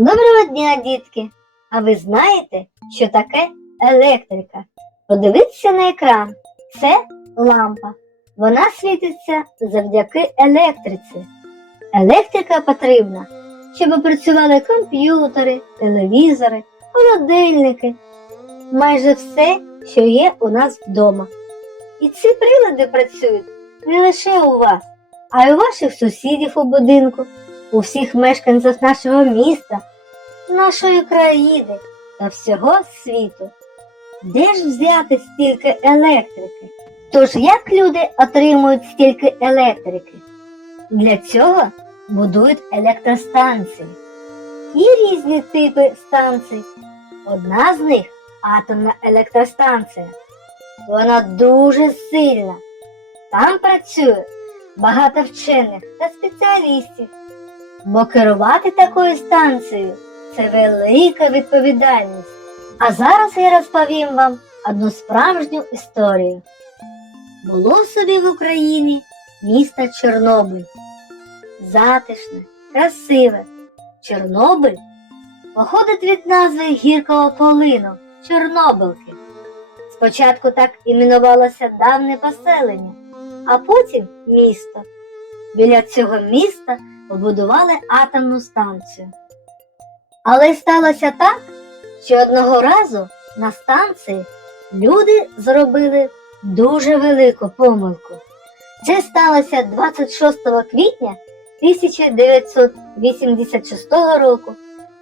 Доброго дня, дітки! А ви знаєте, що таке електрика? Подивіться на екран. Це лампа. Вона світиться завдяки електриці. Електрика потрібна, щоб працювали комп'ютери, телевізори, холодильники, майже все, що є у нас вдома. І ці прилади працюють не лише у вас, а й у ваших сусідів у будинку, у всіх мешканців нашого міста, нашої країни та всього світу. Де ж взяти стільки електрики? Тож як люди отримують стільки електрики? Для цього будують електростанції. Є різні типи станцій. Одна з них атомна електростанція. Вона дуже сильна. Там працює багато вчених та спеціалістів. Бо керувати такою станцією це велика відповідальність. А зараз я розповім вам одну справжню історію. Було собі в Україні місто Чорнобиль. Затишне, красиве. Чорнобиль походить від назви гіркого полину Чорнобилки. Спочатку так іменувалося давне поселення, а потім місто. Біля цього міста побудували атомну станцію. Але сталося так, що одного разу на станції люди зробили дуже велику помилку. Це сталося 26 квітня 1986 року.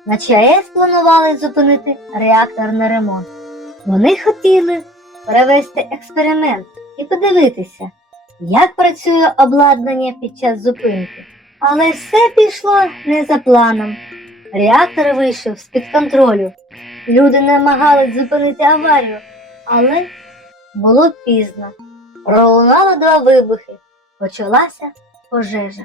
На ЧАЕС планували зупинити реакторний ремонт. Вони хотіли провести експеримент і подивитися, як працює обладнання під час зупинки. Але все пішло не за планом. Реактор вийшов з-під контролю. Люди намагались зупинити аварію, але було пізно. Пролунало два вибухи. Почалася пожежа.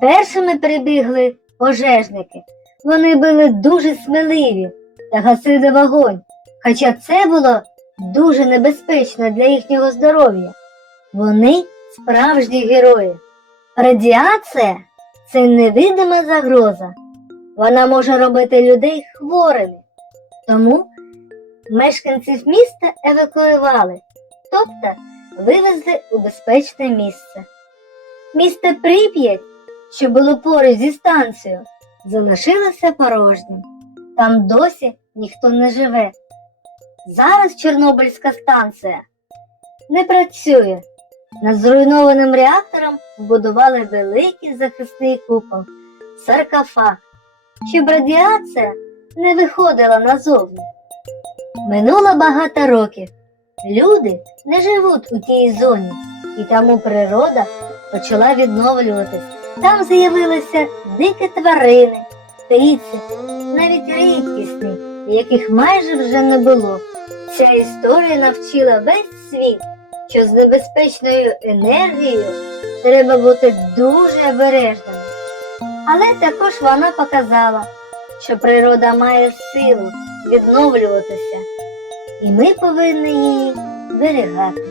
Першими прибігли пожежники. Вони були дуже сміливі та гасили вогонь, хоча це було дуже небезпечно для їхнього здоров'я. Вони справжні герої. Радіація це невидима загроза. Вона може робити людей хворими. Тому мешканців міста евакуювали, тобто вивезли у безпечне місце. Місто Прип'ять, що було поруч зі станцією, залишилося порожнім. Там досі ніхто не живе. Зараз Чорнобильська станція не працює. Над зруйнованим реактором вбудували великий захисний купол, саркофаг, щоб радіація не виходила назовні. Минуло багато років. Люди не живуть у тій зоні, і тому природа почала відновлюватись. Там з'явилися дикі тварини, птиці, навіть рідкісні, яких майже вже не було. Ця історія навчила весь світ, що з небезпечною енергією треба бути дуже обережними. Але також вона показала, що природа має силу відновлюватися, і ми повинні її берегати.